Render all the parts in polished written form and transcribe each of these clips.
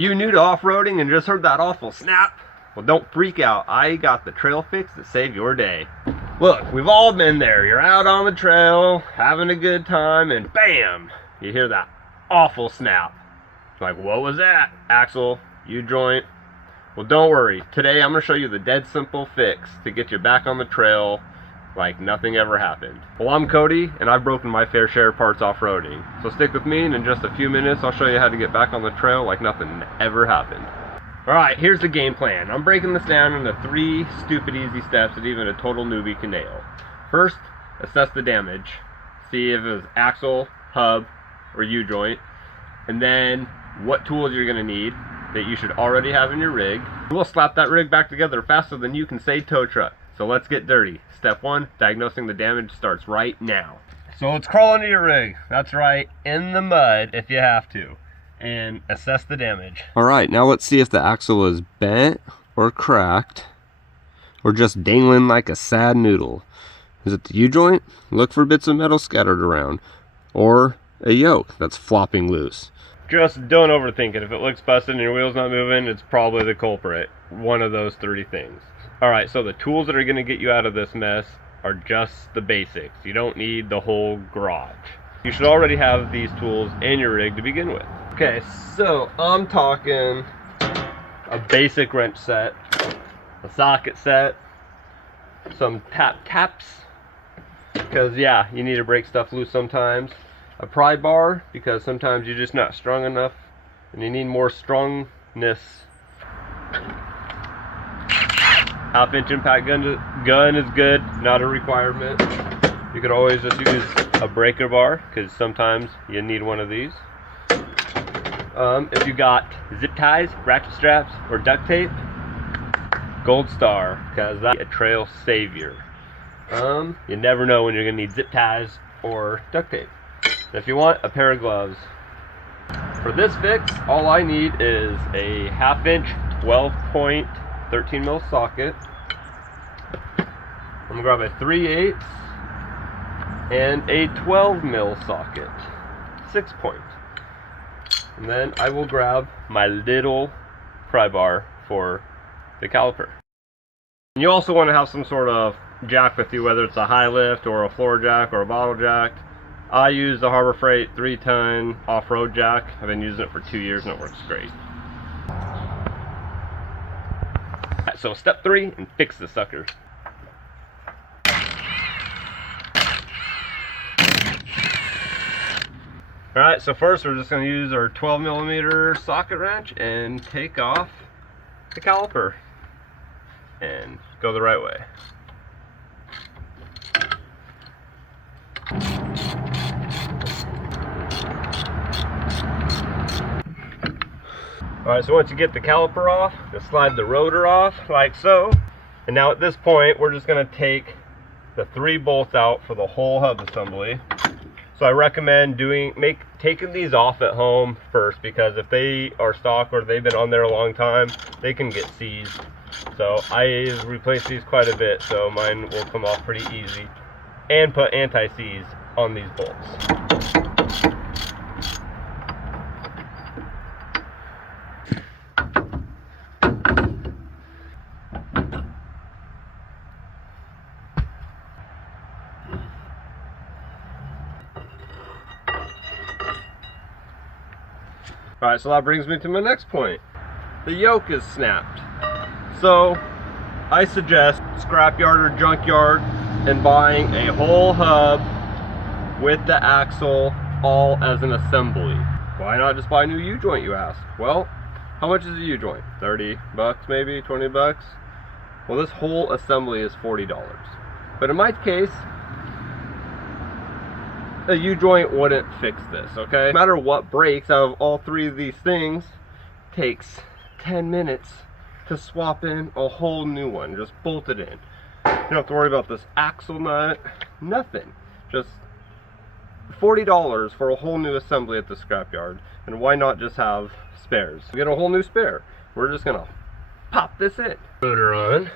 You new to off-roading and just heard that awful snap? Well, don't freak out. I got the trail fix to save your day. Look, we've all been there. You're out on the trail, having a good time, and bam! You hear that awful snap. Like, what was that? Axle, U-joint. Well, don't worry. Today I'm going to show you the dead simple fix to get you back on the trail like nothing ever happened. Well, I'm Cody, and I've broken my fair share of parts off-roading. So stick with me, and in just a few minutes I'll show you how to get back on the trail like nothing ever happened. Alright, here's the game plan. I'm breaking this down into 3 stupid easy steps that even a total newbie can nail. First, assess the damage. See if it was axle, hub, or U-joint. And then what tools you're going to need that you should already have in your rig. We'll slap that rig back together faster than you can say tow truck. So let's get dirty. Step 1, diagnosing the damage starts right now. So let's crawl into your rig. That's right, in the mud if you have to. And assess the damage. Alright, now let's see if the axle is bent or cracked or just dangling like a sad noodle. Is it the U-joint? Look for bits of metal scattered around. Or a yoke that's flopping loose. Just don't overthink it. If it looks busted and your wheel's not moving, it's probably the culprit. One of those 3 things. Alright, so the tools that are going to get you out of this mess are just the basics. You don't need the whole garage. You should already have these tools in your rig to begin with. Okay, so I'm talking a basic wrench set, a socket set, some taps, because yeah, you need to break stuff loose sometimes, a pry bar, because sometimes you're just not strong enough and you need more strongness. Half-inch impact gun is good, not a requirement. You could always just use a breaker bar, because sometimes you need one of these. If you got zip ties, ratchet straps, or duct tape, gold star, because that's a trail savior. You never know when you're going to need zip ties or duct tape. And if you want, a pair of gloves. For this fix, all I need is a 1/2 inch 12-point 13mm socket. I'm going to grab a 3/8 and a 12mm socket, 6-point. And then I will grab my little pry bar for the caliper. And you also want to have some sort of jack with you, whether it's a high lift or a floor jack or a bottle jack. I use the Harbor Freight 3-ton off-road jack. I've been using it for 2 years and it works great. So step 3, and fix the sucker. Alright, so first we're just going to use our 12mm socket wrench and take off the caliper and go the right way. Alright, so once you get the caliper off, just slide the rotor off like so. And now at this point we're just going to take the 3 bolts out for the whole hub assembly. So I recommend taking these off at home first, because if they are stock or they've been on there a long time, they can get seized. So I replace these quite a bit, so mine will come off pretty easy. And put anti-seize on these bolts. Alright, so that brings me to my next point. The yoke is snapped. So I suggest scrapyard or junkyard and buying a whole hub with the axle all as an assembly. Why not just buy a new U-joint, you ask? Well, how much is a U-joint? 30 bucks maybe, 20 bucks? Well, this whole assembly is $40. But in my case, a U-joint wouldn't fix this, okay? No matter what breaks out of all 3 of these things, takes 10 minutes to swap in a whole new one. Just bolt it in. You don't have to worry about this axle nut, nothing. Just $40 for a whole new assembly at the scrapyard. And why not just have spares? We get a whole new spare. We're just gonna pop this in. Motor on.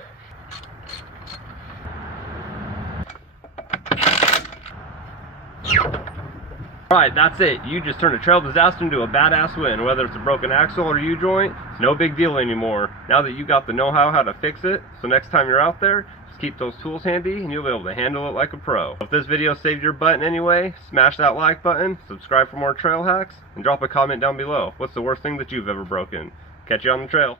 Right, that's it. You just turned a trail disaster into a badass win. Whether it's a broken axle or U-joint, it's no big deal anymore. Now that you got the know-how how to fix it, so next time you're out there, just keep those tools handy and you'll be able to handle it like a pro. If this video saved your butt in any way, smash that like button, subscribe for more trail hacks, and drop a comment down below. What's the worst thing that you've ever broken? Catch you on the trail.